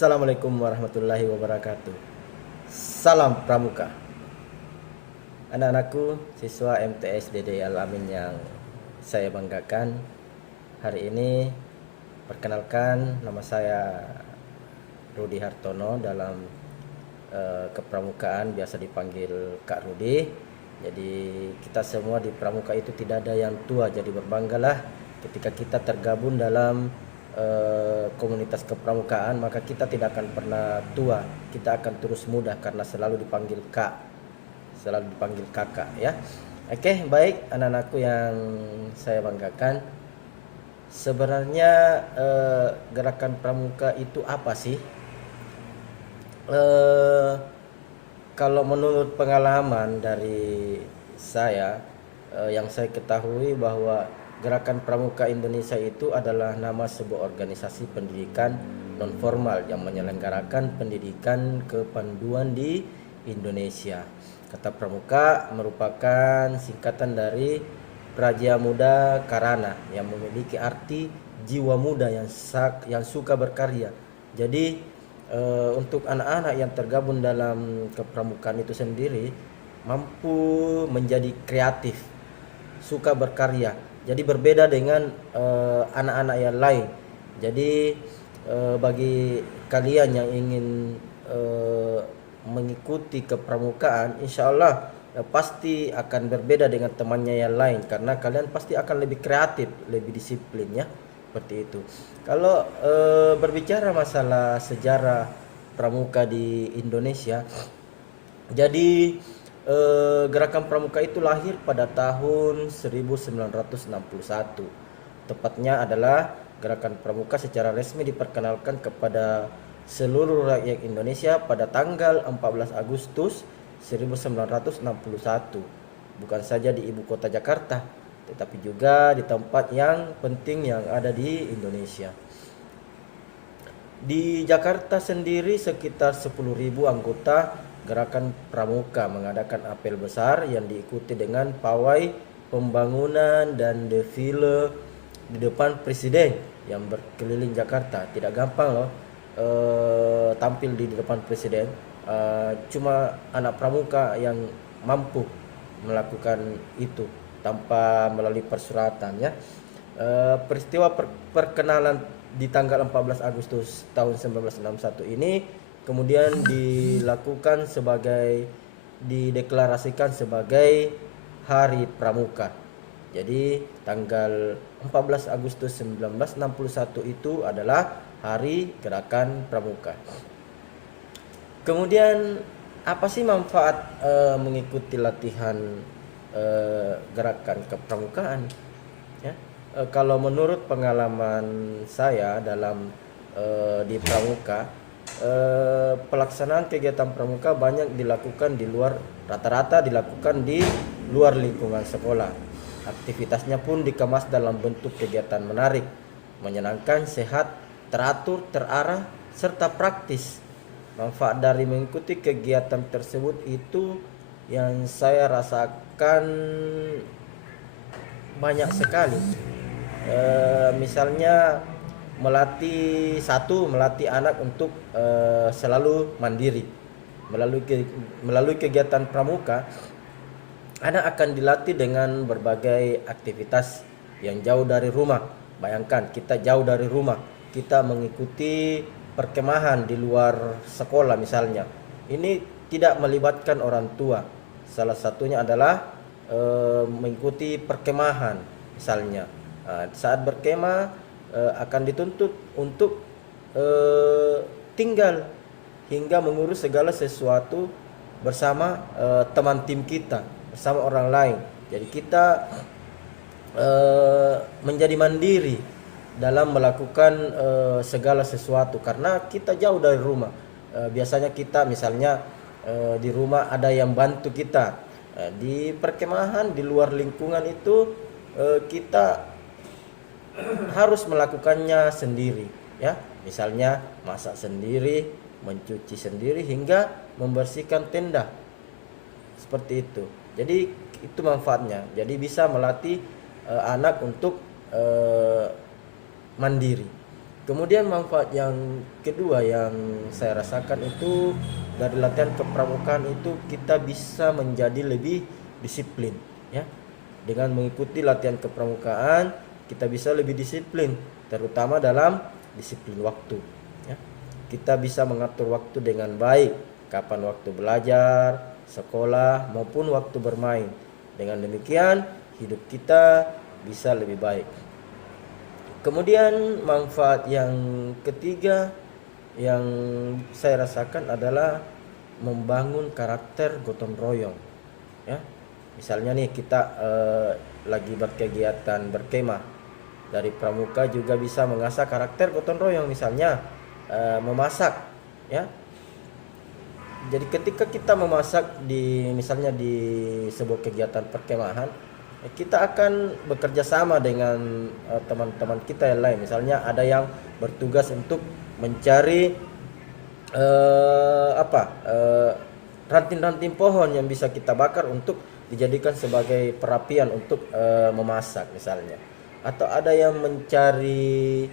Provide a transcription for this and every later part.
Assalamualaikum warahmatullahi wabarakatuh. Salam Pramuka. Anak-anakku, siswa MTS DD Al-Amin yang saya banggakan. Hari ini perkenalkan, nama saya Rudi Hartono. Dalam kepramukaan biasa dipanggil Kak Rudi. Jadi kita semua di pramuka itu tidak ada yang tua, jadi berbanggalah ketika kita tergabung dalam komunitas kepramukaan, maka kita tidak akan pernah tua, kita akan terus muda karena selalu dipanggil Kak, selalu dipanggil Kakak ya. Oke, baik anak-anakku yang saya banggakan. Sebenarnya gerakan pramuka itu apa sih? Kalau menurut pengalaman dari saya, yang saya ketahui bahwa Gerakan Pramuka Indonesia itu adalah nama sebuah organisasi pendidikan non formal yang menyelenggarakan pendidikan kepanduan di Indonesia. Kata pramuka merupakan singkatan dari Praja Muda Karana yang memiliki arti jiwa muda yang suka berkarya. Jadi untuk anak-anak yang tergabung dalam kepramukaan itu sendiri mampu menjadi kreatif, suka berkarya. Jadi berbeda dengan anak-anak yang lain. Jadi bagi kalian yang ingin mengikuti kepramukaan, insya Allah pasti akan berbeda dengan temannya yang lain, karena kalian pasti akan lebih kreatif, lebih disiplin ya, seperti itu. Kalau berbicara masalah sejarah pramuka di Indonesia, jadi gerakan pramuka itu lahir pada tahun 1961. Tepatnya adalah gerakan pramuka secara resmi diperkenalkan kepada seluruh rakyat Indonesia pada tanggal 14 Agustus 1961. Bukan saja di ibu kota Jakarta, tetapi juga di tempat yang penting yang ada di Indonesia. Di Jakarta sendiri sekitar 10.000 anggota Gerakan Pramuka mengadakan apel besar yang diikuti dengan pawai pembangunan dan defile di depan presiden yang berkeliling Jakarta. Tidak gampang loh tampil di depan presiden. Cuma anak pramuka yang mampu melakukan itu tanpa melalui persuratan ya. Peristiwa perkenalan di tanggal 14 Agustus tahun 1961 ini kemudian dideklarasikan sebagai Hari Pramuka. Jadi tanggal 14 Agustus 1961 itu adalah Hari Gerakan Pramuka. Kemudian apa sih manfaat mengikuti latihan gerakan kepramukaan? Ya, kalau menurut pengalaman saya dalam di pramuka, pelaksanaan kegiatan pramuka banyak dilakukan di luar, rata-rata dilakukan di luar lingkungan sekolah. Aktivitasnya pun dikemas dalam bentuk kegiatan menarik, menyenangkan, sehat, teratur, terarah, serta praktis. Manfaat dari mengikuti kegiatan tersebut itu yang saya rasakan banyak sekali. Misalnya melatih anak untuk selalu mandiri. Melalui kegiatan pramuka, anak akan dilatih dengan berbagai aktivitas yang jauh dari rumah. Bayangkan kita jauh dari rumah, kita mengikuti perkemahan di luar sekolah misalnya. Ini tidak melibatkan orang tua. Salah satunya adalah mengikuti perkemahan misalnya. Saat berkemah akan dituntut untuk tinggal hingga mengurus segala sesuatu bersama teman tim kita, bersama orang lain. Jadi kita menjadi mandiri dalam melakukan segala sesuatu karena kita jauh dari rumah. Biasanya kita misalnya di rumah ada yang bantu kita. Di perkemahan di luar lingkungan itu kita harus melakukannya sendiri ya, misalnya masak sendiri, mencuci sendiri, hingga membersihkan tenda, seperti itu. Jadi itu manfaatnya, jadi bisa melatih anak untuk mandiri. Kemudian manfaat yang kedua yang saya rasakan itu dari latihan kepramukaan itu kita bisa menjadi lebih disiplin, ya. Dengan mengikuti latihan kepramukaan kita bisa lebih disiplin, terutama dalam disiplin waktu, ya. Kita bisa mengatur waktu dengan baik, kapan waktu belajar, sekolah maupun waktu bermain. Dengan demikian hidup kita bisa lebih baik. Kemudian manfaat yang ketiga yang saya rasakan adalah membangun karakter gotong royong, ya. Misalnya nih kita lagi berkegiatan berkemah, dari pramuka juga bisa mengasah karakter gotong royong, misalnya memasak, ya. Jadi ketika kita memasak misalnya di sebuah kegiatan perkemahan, kita akan bekerja sama dengan teman-teman kita yang lain. Misalnya ada yang bertugas untuk mencari ranting-ranting pohon yang bisa kita bakar untuk dijadikan sebagai perapian untuk memasak misalnya. Atau ada yang mencari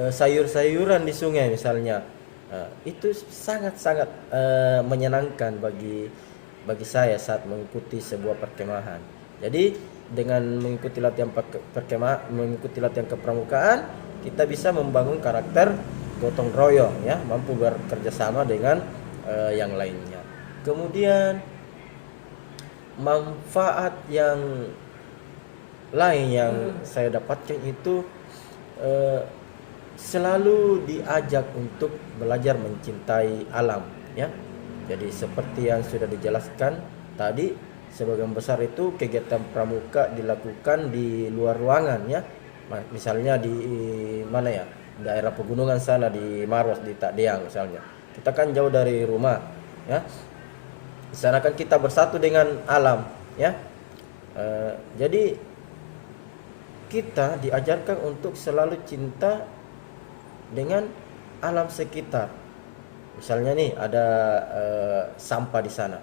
sayur-sayuran di sungai misalnya. Itu sangat-sangat menyenangkan bagi saya saat mengikuti sebuah perkemahan. Jadi dengan mengikuti latihan mengikuti latihan kepramukaan, kita bisa membangun karakter gotong royong, ya, mampu bekerja sama dengan yang lainnya. Kemudian manfaat yang lain yang saya dapatkan itu selalu diajak untuk belajar mencintai alam, ya. Jadi seperti yang sudah dijelaskan tadi, sebagian besar itu kegiatan pramuka dilakukan di luar ruangan, ya. Misalnya di mana ya, daerah pegunungan sana di Maros, di Takdeang misalnya. Kita kan jauh dari rumah, ya. Di sana kan kita bersatu dengan alam, ya. Jadi kita diajarkan untuk selalu cinta dengan alam sekitar. Misalnya nih ada sampah di sana,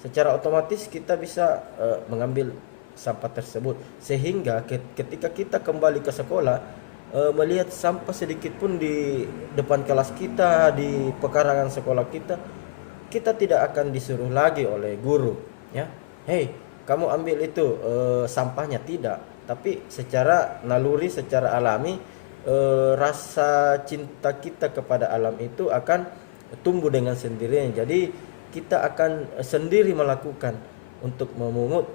secara otomatis kita bisa mengambil sampah tersebut, sehingga ketika kita kembali ke sekolah melihat sampah sedikit pun di depan kelas kita, di pekarangan sekolah kita, kita tidak akan disuruh lagi oleh guru, ya, hei kamu ambil itu sampahnya, tidak. Tapi secara naluri, secara alami, rasa cinta kita kepada alam itu akan tumbuh dengan sendirinya. Jadi kita akan sendiri melakukan untuk memungut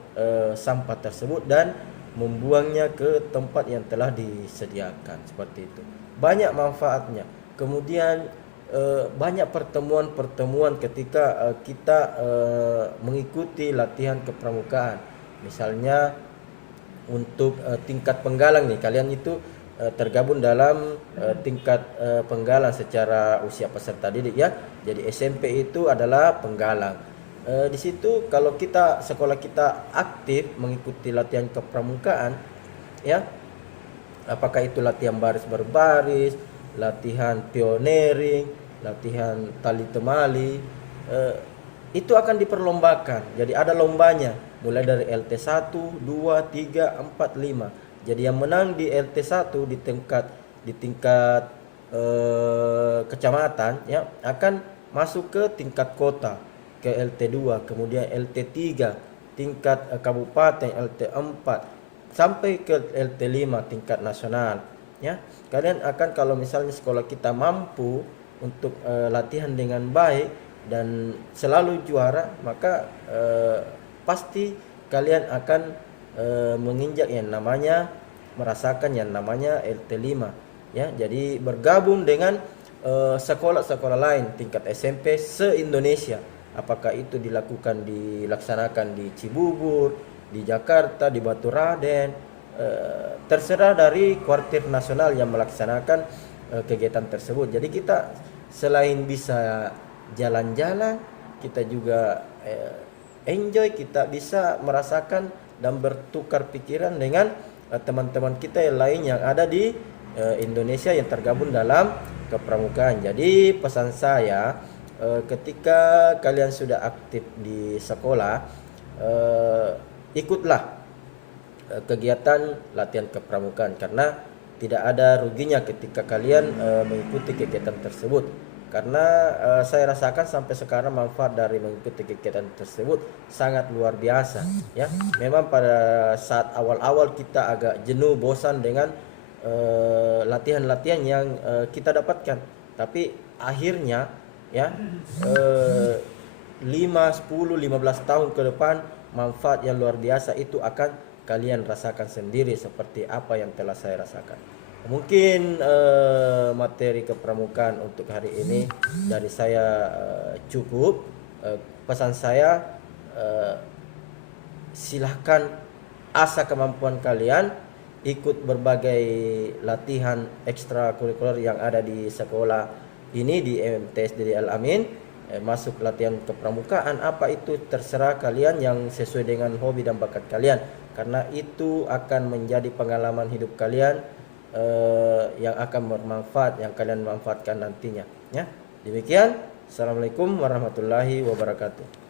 sampah tersebut dan membuangnya ke tempat yang telah disediakan, seperti itu. Banyak manfaatnya. Kemudian banyak pertemuan-pertemuan ketika kita mengikuti latihan kepramukaan. Misalnya untuk tingkat penggalang nih, kalian itu tergabung dalam tingkat penggalang secara usia peserta didik, ya. Jadi SMP itu adalah penggalang. Di situ kalau kita sekolah kita aktif mengikuti latihan kepramukaan, ya, apakah itu latihan baris berbaris, latihan pioneering, latihan tali temali, itu akan diperlombakan. Jadi ada lombanya, mulai dari LT 1, 2, 3, 4, 5. Jadi yang menang di LT 1 di tingkat kecamatan, ya, akan masuk ke tingkat kota, ke LT 2, kemudian LT 3 tingkat kabupaten, LT 4 sampai ke LT 5 tingkat nasional, ya. Kalian akan, kalau misalnya sekolah kita mampu untuk latihan dengan baik dan selalu juara, maka pasti kalian akan menginjak yang namanya, merasakan yang namanya LT 5, ya. Jadi bergabung dengan sekolah-sekolah lain tingkat SMP se-Indonesia. Apakah itu dilaksanakan di Cibubur, di Jakarta, di Baturaden, terserah dari kuartir nasional yang melaksanakan kegiatan tersebut. Jadi kita selain bisa jalan-jalan, kita juga enjoy, kita bisa merasakan dan bertukar pikiran dengan teman-teman kita yang lain yang ada di Indonesia yang tergabung dalam kepramukaan. Jadi pesan saya, ketika kalian sudah aktif di sekolah, ikutlah kegiatan latihan kepramukaan, karena tidak ada ruginya ketika kalian mengikuti kegiatan tersebut, karena saya rasakan sampai sekarang manfaat dari mengikuti kegiatan tersebut sangat luar biasa ya. Memang pada saat awal-awal kita agak jenuh, bosan dengan latihan-latihan yang kita dapatkan, tapi akhirnya ya 5, 10, 15 tahun ke depan manfaat yang luar biasa itu akan kalian rasakan sendiri seperti apa yang telah saya rasakan. Mungkin materi kepramukaan untuk hari ini dari saya cukup. Pesan saya, silahkan asah kemampuan kalian, ikut berbagai latihan ekstrakurikuler yang ada di sekolah ini, di MTSD Al-Amin. Masuk latihan kepramukaan, apa itu terserah kalian yang sesuai dengan hobi dan bakat kalian, karena itu akan menjadi pengalaman hidup kalian yang akan bermanfaat, yang kalian manfaatkan nantinya ya. Demikian, assalamualaikum warahmatullahi wabarakatuh.